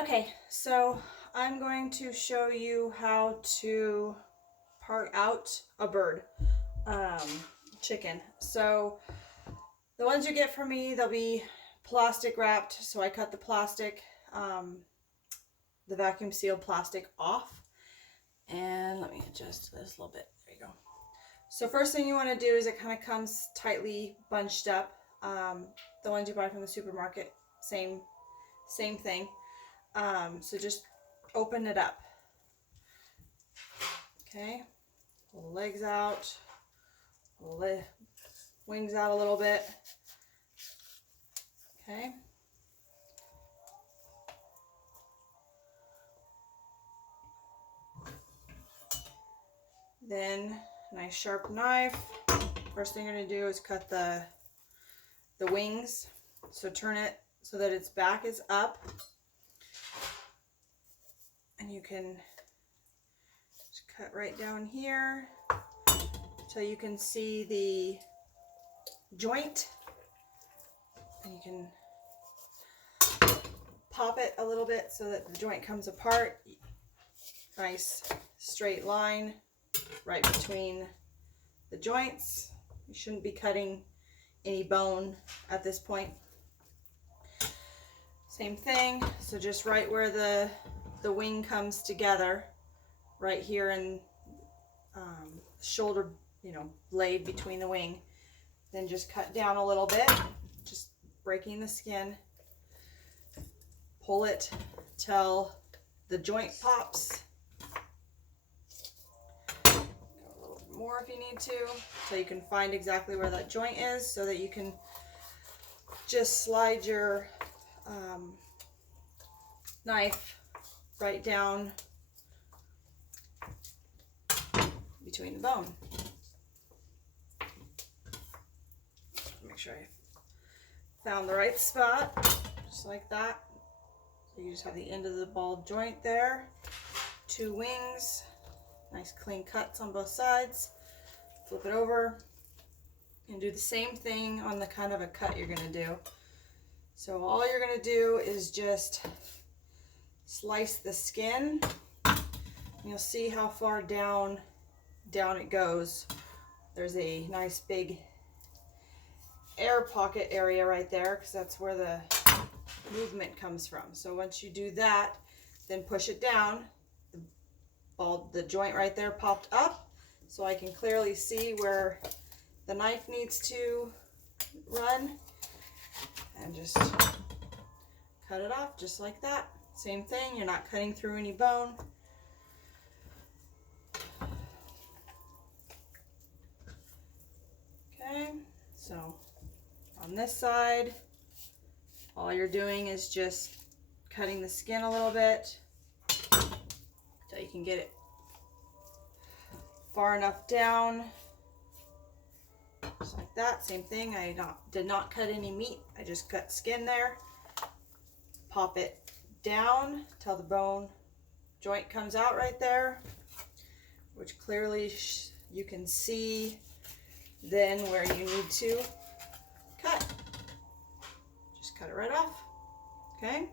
Okay, so I'm going to show you how to part out a bird, um, chicken. So the ones you get from me, they'll be plastic wrapped. So I cut the plastic, the vacuum sealed plastic off. And let me adjust this a little bit. There you go. So first thing you want to do is it kind of comes tightly bunched up. The ones you buy from the supermarket, same thing. So just open it up. Okay, pull the legs out, pull the wings out a little bit. Okay. Then nice sharp knife. First thing you're gonna do is cut the wings. So turn it so that its back is up, and you can just cut right down here so you can see the joint, and you can pop it a little bit so that the joint comes apart. Nice straight line right between the joints. You shouldn't be cutting any bone at this point. Same thing, so just right where the wing comes together, right here in shoulder, blade between the wing, then just cut down a little bit, just breaking the skin. Pull it till the joint pops. Go a little bit more if you need to, so you can find exactly where that joint is, so that you can just slide your knife right down between the bone. Make sure I found the right spot, just like that. So you just have the end of the ball joint there, two wings, nice clean cuts on both sides. Flip it over and do the same thing on the kind of a cut you're gonna do. So all you're gonna do is just slice the skin. You'll see how far down it goes. There's a nice big air pocket area right there, because that's where the movement comes from. So once you do that, then push it down. The joint right there popped up, so I can clearly see where the knife needs to run, and just cut it off just like that. Same thing, you're not cutting through any bone. Okay, so on this side, all you're doing is just cutting the skin a little bit so you can get it far enough down, just like that. Same thing, I did not cut any meat, I just cut skin there. Pop it down till the bone joint comes out right there, which clearly you can see then where you need to cut. Just cut it right off. Okay,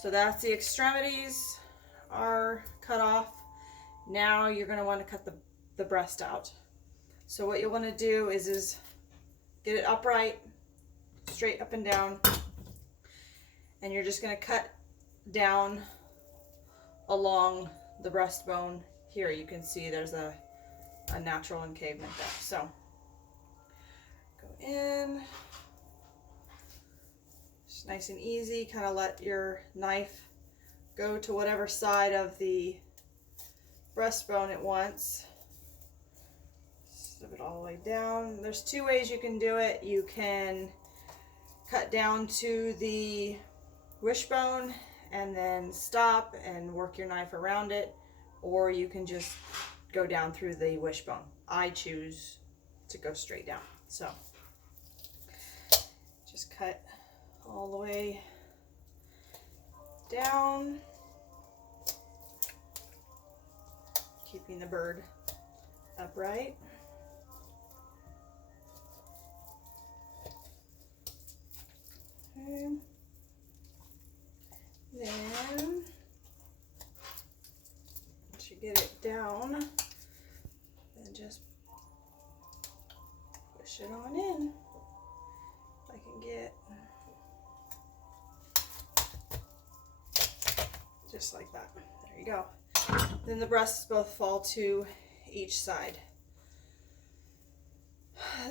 so that's the extremities are cut off. Now you're going to want to cut the breast out. So what you'll want to do is get it upright, straight up and down, and you're just going to cut down along the breastbone here. You can see there's a natural encavement there. So go in, just nice and easy. Kind of let your knife go to whatever side of the breastbone it wants. Slip it all the way down. There's two ways you can do it. You can cut down to the wishbone and then stop and work your knife around it, or you can just go down through the wishbone. I choose to go straight down. So just cut all the way down, keeping the bird upright. Okay. down, then just push it on in. If I can get just like that. There you go. Then the breasts both fall to each side.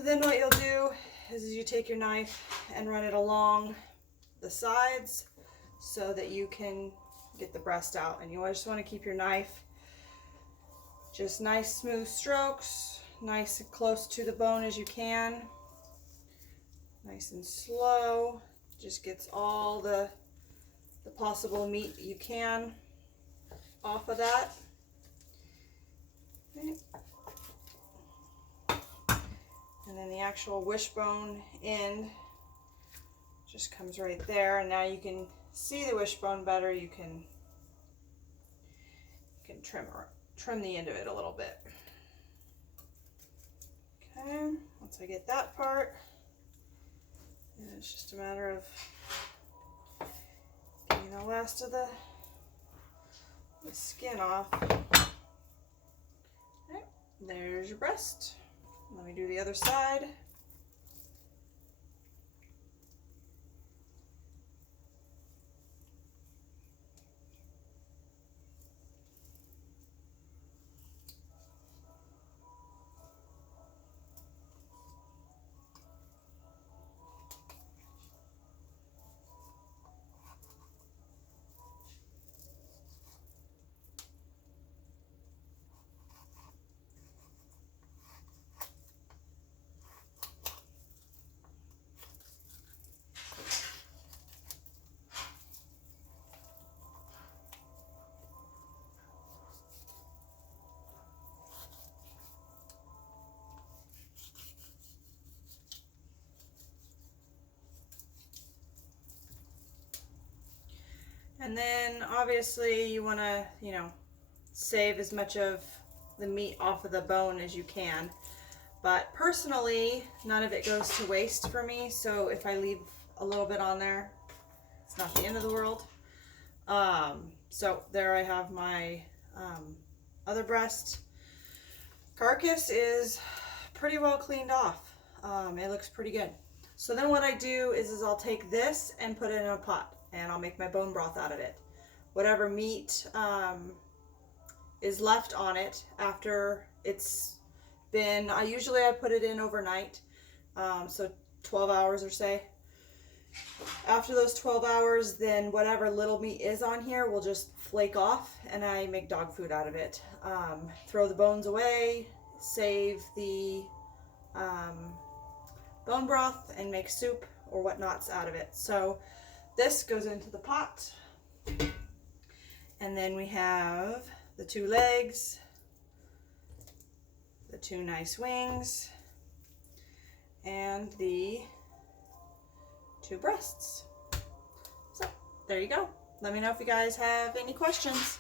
Then what you'll do is you take your knife and run it along the sides so that you can get the breast out. And you just want to keep your knife just nice smooth strokes, nice and close to the bone as you can. Nice and slow. Just gets all the possible meat that you can off of that. Okay. And then the actual wishbone end just comes right there. And now you can see the wishbone better. You can trim the end of it a little bit. Okay, once I get that part, and it's just a matter of getting the last of the skin off. Okay, there's your breast. Let me do the other side. And then obviously you want to, save as much of the meat off of the bone as you can. But personally, none of it goes to waste for me. So if I leave a little bit on there, it's not the end of the world. So there I have my other breast. Carcass is pretty well cleaned off. It looks pretty good. So then what I do is I'll take this and put it in a pot. And I'll make my bone broth out of it. Whatever meat is left on it after it's been, I put it in overnight, so 12 hours or say. After those 12 hours, then whatever little meat is on here will just flake off, and I make dog food out of it. Throw the bones away, save the bone broth, and make soup or whatnots out of it. So this goes into the pot, and then we have the 2 legs, the 2 nice wings, and the 2 breasts. So there you go. Let me know if you guys have any questions.